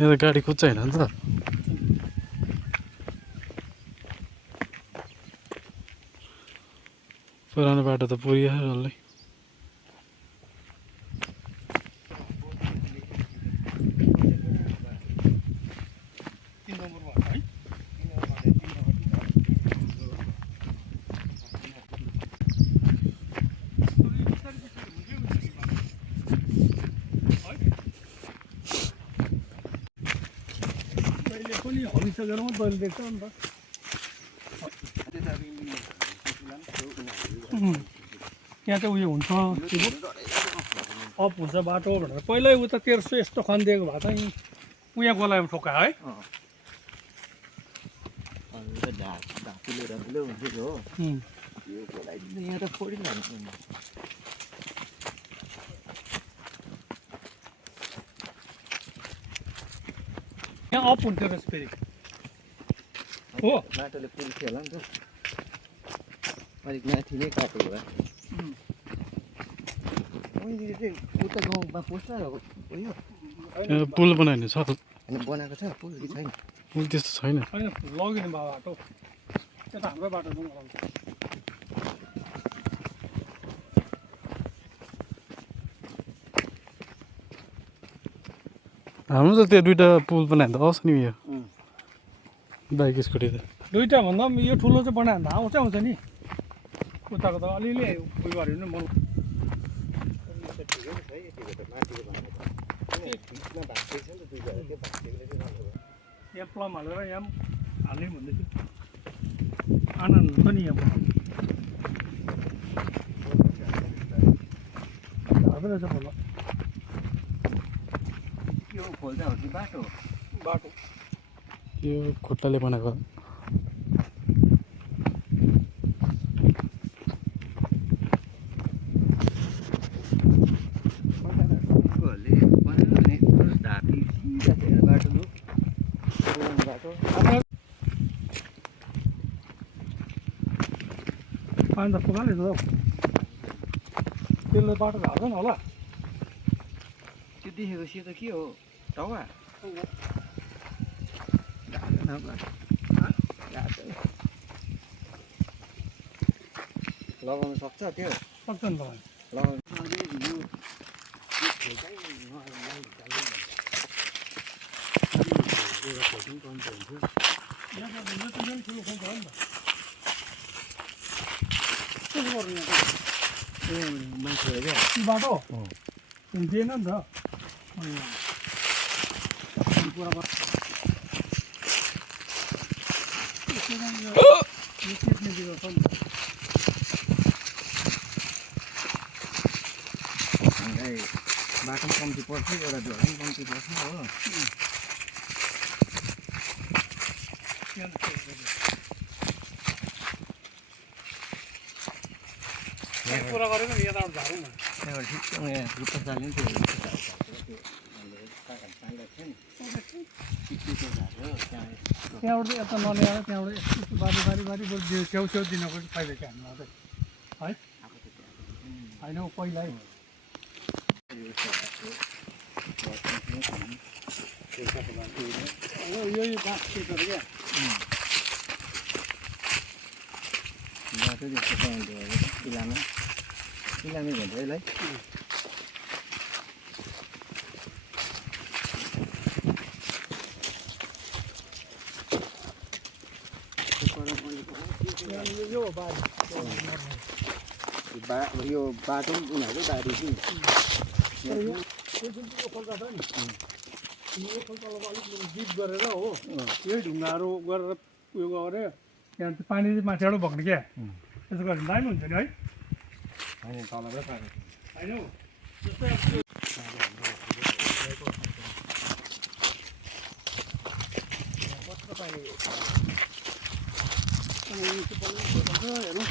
यहाँ त गाडी कुद्छ होइन नि त पुरानो बाटो त पुरियो डल्लै त्यहाँ चाहिँ उयो हुन्छ अप हुन्छ बाटो भनेर पहिल्यै उता 1300 यस्तो खनिदिएको भए चाहिँ उहाँ गोलाइमा ठोक्का है यहाँ अप हुन्थ्यो रहेछ फेरि हो बाटोले पुल्थ्यो होला नि त अलिक माथि नै काटेको भए उता गाउँमा पुग्छ उयो पुल बनाइने छ त होइन बनाएको छ पुल कि छैन पुल त्यस्तो छैन होइन लगिने बाटो त्यता हाम्रो बाटो जाउँ होला हाम्रो त त्यो दुइटा पुल बनायो भने त आउँछ नि यो बाइक स्कुटी त दुईवटा भन्दा पनि यो ठुलो चाहिँ बनायो भने त आउँछ नि उताको त अलिअलि उयो गऱ्यो भने मलाई यहाँ प्लम हालेर यहाँ हाल्ने भन्दैछु आनन्द हुन्छ नि यहाँ हाल्दै रहेछ भल यो खोल्दा हो कि बाटो बाटो यो खुट्टाले बनाएको पानी त पुगाले छ त्यसले बाटो हाल्छ नि होला त्यो देखेको सेतो के हो टाउवा लगाउन सक्छ त्यो सक्छ नि त लगाउनु ठुलो खोल्छ हो नि त मान्छेहरू क्या बाटो दिएन नि त बाटो पनि कम्ती पर्छ एउटा झोला पनि कम्ती पर्छ हो पुरा गरेर यताबाट झारौँ न त्यहाँबाट ठिकसँग यहाँ रुख चाल्ने त्यो त्यहाँबाट यता नल्याएर त्यहाँबाट यस्तो बारी बारी बारी छेउछेउ दिनको फाइदा थियो हामीलाई चाहिँ है होइन पहिला यो बाँस खेतहरू क्या बाटो जस्तो बनाउँथ्यो पिलामा पिलामै भन्छ यसलाई यो बारी यो बाटो पनि उनीहरूकै बारी चाहिँ यो जुन यो खोल्का छ नि यो खोल्कालाई अलिक डिप गरेर हो यही ढुङ्गाहरू गरेर उयो गरेर त्यहाँ पानी चाहिँ माथिबाट बग्ने क्या त्यसो गऱ्यो भने दामी हुन्छ नि है होइन तलबाट पानी होइन हौ जस्तै कस्तो पानी हेर्नु